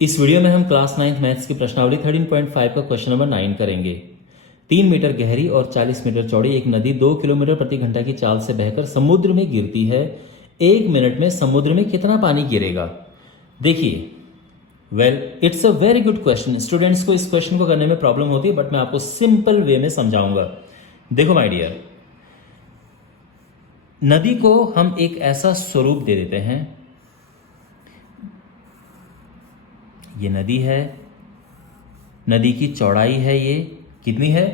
इस वीडियो में हम क्लास 9th मैथ्स की प्रश्नावली 13.5 का क्वेश्चन नंबर 9 करेंगे। 3 मीटर गहरी और 40 मीटर चौड़ी एक नदी 2 किलोमीटर प्रति घंटा की चाल से बहकर समुद्र में गिरती है। 1 मिनट में समुद्र में कितना पानी गिरेगा? देखिए, it's a very good question. Students को इस क्वेश्चन को करने में प्रॉब्लम होती है, बट मैं आपको सिंपल वे में समझाऊंगा। देखो माय डियर, नदी को हम एक ऐसा स्वरूप दे देते हैं। ये नदी है, नदी की चौड़ाई है, ये कितनी है?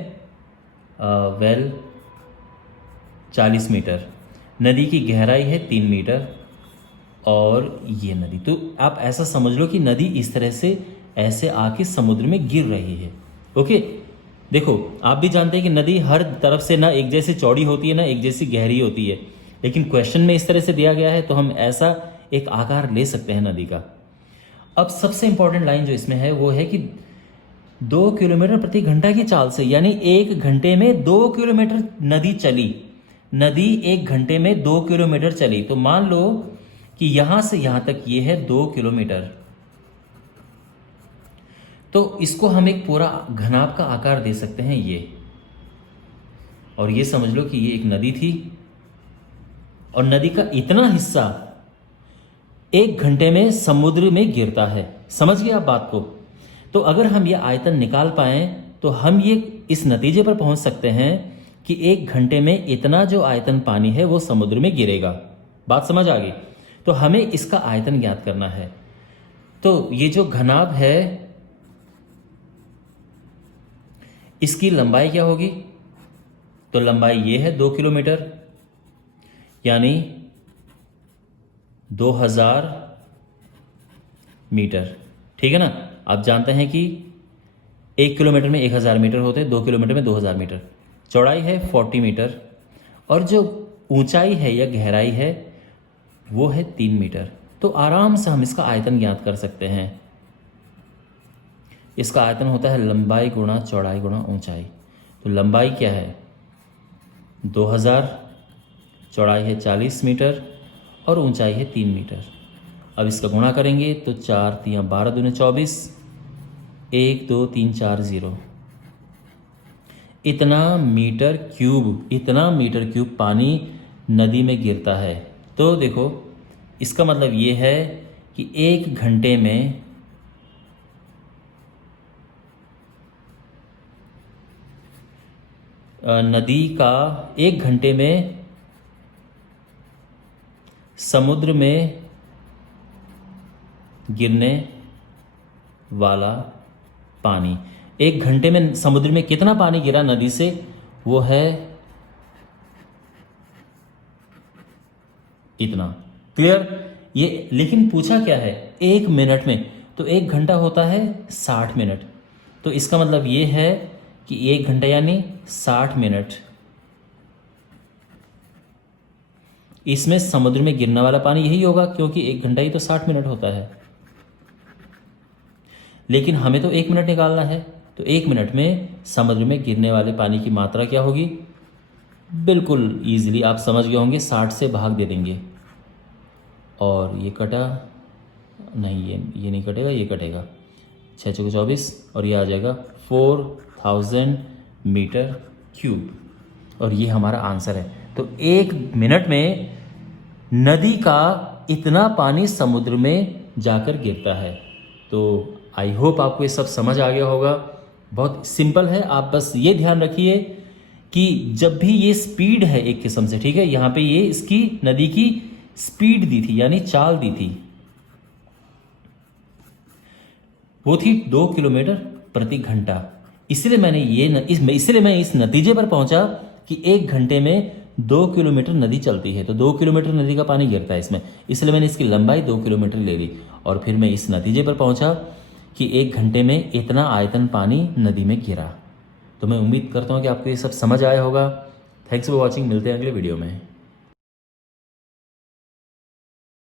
40 मीटर। नदी की गहराई है 3 मीटर और ये नदी, तो आप ऐसा समझ लो कि नदी इस तरह से ऐसे आके समुद्र में गिर रही है। ओके, देखो आप भी जानते हैं कि नदी हर तरफ से ना एक जैसी चौड़ी होती है ना एक जैसी गहरी होती है, लेकिन क्वेश्चन में इस तरह से दिया गया है तो हम ऐसा एक आकार ले सकते हैं नदी का। अब सबसे इंपॉर्टेंट लाइन जो इसमें है वो है कि 2 किलोमीटर प्रति घंटा की चाल से, यानी 1 घंटे में 2 किलोमीटर नदी चली। नदी 1 घंटे में 2 किलोमीटर चली, तो मान लो कि यहां से यहां तक ये है 2 किलोमीटर। तो इसको हम एक पूरा घनाभ का आकार दे सकते हैं ये, और ये समझ लो कि ये एक नदी थी और नदी का इतना हिस्सा 1 घंटे में समुद्र में गिरता है। समझ गए आप बात को? तो अगर हम ये आयतन निकाल पाए तो हम ये इस नतीजे पर पहुंच सकते हैं कि 1 घंटे में इतना जो आयतन पानी है वो समुद्र में गिरेगा। बात समझ आ गई? तो हमें इसका आयतन ज्ञात करना है। तो ये जो घनाभ है इसकी लंबाई क्या होगी? तो लंबाई ये है 2 किलोमीटर, यानी 2000 मीटर। ठीक है ना? आप जानते हैं कि 1 किलोमीटर में 1000 मीटर होते हैं, 2 किलोमीटर में 2000 मीटर। चौड़ाई है 40 मीटर और जो ऊंचाई है या गहराई है वो है 3 मीटर। तो आराम से हम इसका आयतन ज्ञात कर सकते हैं। इसका आयतन होता है लंबाई गुणा चौड़ाई गुणा ऊंचाई। तो लंबाई क्या है? 2000, चौड़ाई है 40 मीटर और ऊंचाई है 3 मीटर। अब इसका गुणा करेंगे तो 4 3 12 दूनी 24, 1 2 3 4 0। इतना मीटर क्यूब पानी नदी में गिरता है। तो देखो इसका मतलब ये है कि 1 घंटे में नदी का 1 घंटे में समुद्र में गिरने वाला पानी, 1 घंटे में समुद्र में कितना पानी गिरा नदी से, वो है इतना। क्लियर? ये लेकिन पूछा क्या है? 1 मिनट में। तो 1 घंटा होता है 60 मिनट। तो इसका मतलब ये है कि 1 घंटा यानी 60 मिनट इसमें समुद्र में गिरने वाला पानी यही होगा, क्योंकि 1 घंटा ही तो 60 मिनट होता है। लेकिन हमें तो 1 मिनट निकालना है, तो 1 मिनट में समुद्र में गिरने वाले पानी की मात्रा क्या होगी? बिल्कुल ईजिली आप समझ गए होंगे, 60 से भाग दे देंगे और ये कटा नहीं, ये नहीं कटेगा, ये कटेगा। 6 चौके 24 और ये आ जाएगा 4000 मीटर क्यूब, और ये हमारा आंसर है। तो 1 मिनट में नदी का इतना पानी समुद्र में जाकर गिरता है। तो आई होप आपको ये सब समझ आ गया होगा। बहुत सिंपल है, आप बस ये ध्यान रखिए कि जब भी ये स्पीड है एक किस्म से, ठीक है, यहाँ पे ये इसकी नदी की स्पीड दी थी यानी चाल दी थी, वो थी 2 किलोमीटर प्रति घंटा। इसलिए मैं इस नतीजे पर पहुंचा कि 1 घंटे में 2 किलोमीटर नदी चलती है, तो 2 किलोमीटर नदी का पानी गिरता है इसमें, इसलिए मैंने इसकी लंबाई 2 किलोमीटर ले ली और फिर मैं इस नतीजे पर पहुंचा कि 1 घंटे में इतना आयतन पानी नदी में गिरा। तो मैं उम्मीद करता हूं कि आपको ये सब समझ आया होगा। Thanks for watching. मिलते हैं अगले वीडियो में।